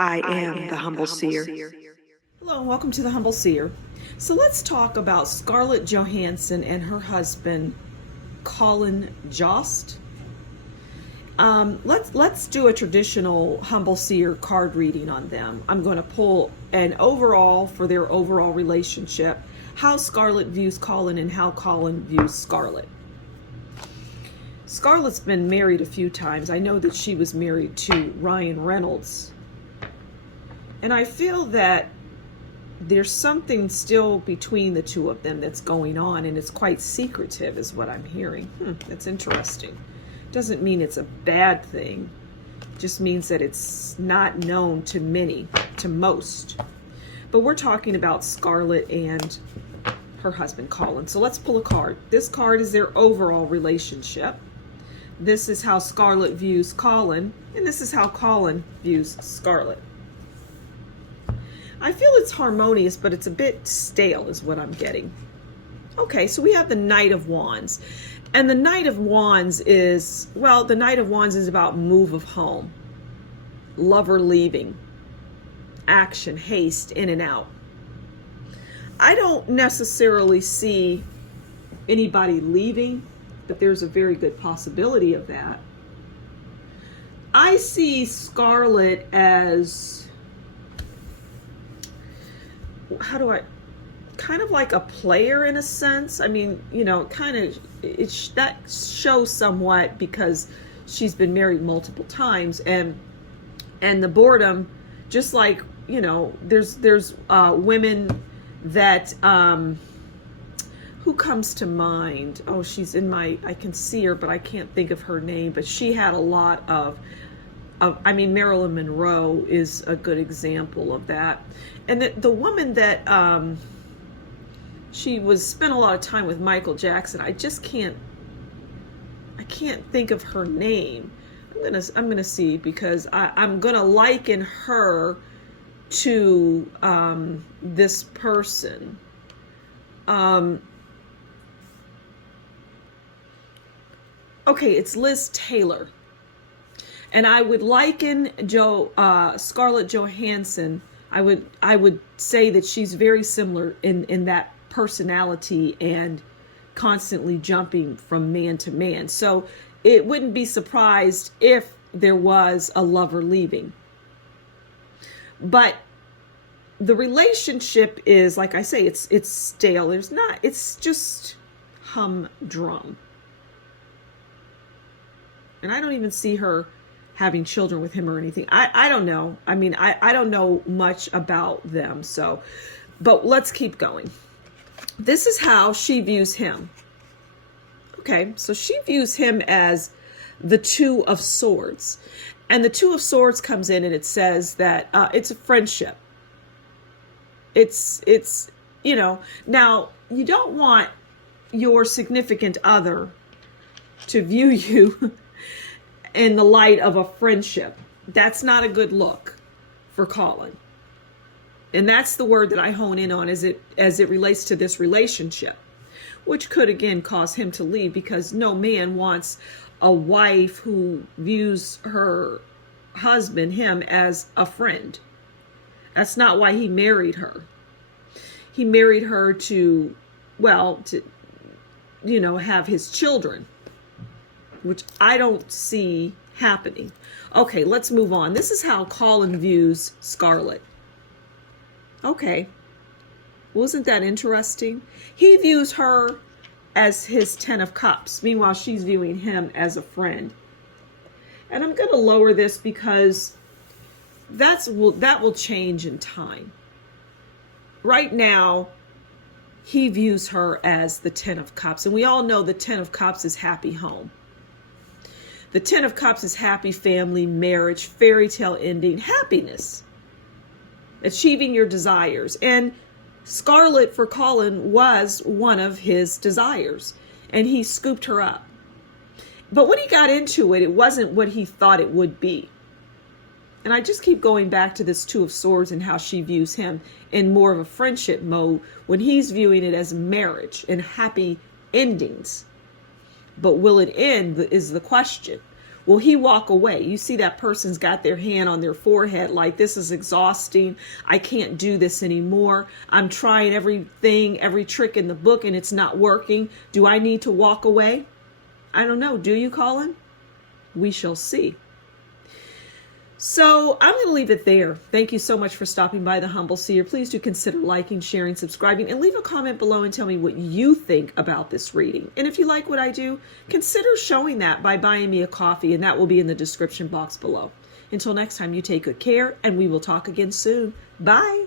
I am the Humble Seer. Hello and welcome to the Humble Seer. So let's talk about Scarlett Johansson and her husband, Colin Jost. Let's do a traditional Humble Seer card reading on them. I'm going to pull an overall for their overall relationship, how Scarlett views Colin and how Colin views Scarlett. Scarlett's been married a few times. I know that she was married to Ryan Reynolds. And I feel that there's something still between the two of them that's going on, and it's quite secretive is what I'm hearing. That's interesting. Doesn't mean it's a bad thing. Just means that it's not known to many, to most. But we're talking about Scarlett and her husband, Colin. So let's pull a card. This card is their overall relationship. This is how Scarlett views Colin, and this is how Colin views Scarlett. I feel it's harmonious, but it's a bit stale is what I'm getting. Okay, so we have the Knight of Wands. And the Knight of Wands is, well, the Knight of Wands is about move of home, lover leaving, action, haste, in and out. I don't necessarily see anybody leaving, but there's a very good possibility of that. I see Scarlett as, kind of like a player in a sense. I mean, you know, that shows somewhat because she's been married multiple times, and the boredom, just like, you know, there's women that who comes to mind? Oh, she's in I can see her, but I can't think of her name, but she had a lot of I mean, Marilyn Monroe is a good example of that. And the woman that she spent a lot of time with, Michael Jackson, I can't think of her name. I'm gonna see, because I'm gonna liken her to this person. Okay, it's Liz Taylor. And I would liken Scarlett Johansson. I would say that she's very similar in that personality and constantly jumping from man to man. So it wouldn't be surprised if there was a lover leaving. But the relationship is, like I say, it's stale. It's just humdrum. And I don't even see her having children with him or anything. I don't know. I mean, I don't know much about them. So, but let's keep going. This is how she views him. Okay, so she views him as the Two of Swords. And the Two of Swords comes in and it says that it's a friendship. It's, you know, now you don't want your significant other to view you in the light of a friendship. That's not a good look for Colin. And that's the word that I hone in on as it relates to this relationship, which could again cause him to leave, because no man wants a wife who views her husband, him, as a friend. That's not why he married her. He married her to you know, have his children, which I don't see happening. Okay, let's move on. This is how Colin views Scarlett. Okay. Wasn't that interesting? He views her as his Ten of Cups. Meanwhile, she's viewing him as a friend. And I'm going to lower this because that will change in time. Right now, he views her as the Ten of Cups. And we all know the Ten of Cups is happy home. The Ten of Cups is happy family, marriage, fairy tale ending, happiness, achieving your desires. And Scarlett for Colin was one of his desires, and he scooped her up. But when he got into it, it wasn't what he thought it would be. And I just keep going back to this Two of Swords and how she views him in more of a friendship mode, when he's viewing it as marriage and happy endings. But will it end is the question. Will he walk away? You see that person's got their hand on their forehead like, this is exhausting. I can't do this anymore. I'm trying everything, every trick in the book, and it's not working. Do I need to walk away? I don't know. Do you, Colin? We shall see. So I'm going to leave it there. Thank you so much for stopping by the Humble Seer. Please do consider liking, sharing, subscribing, and leave a comment below and tell me what you think about this reading. And if you like what I do, consider showing that by buying me a coffee, and that will be in the description box below. Until next time, you take good care, and we will talk again soon. Bye.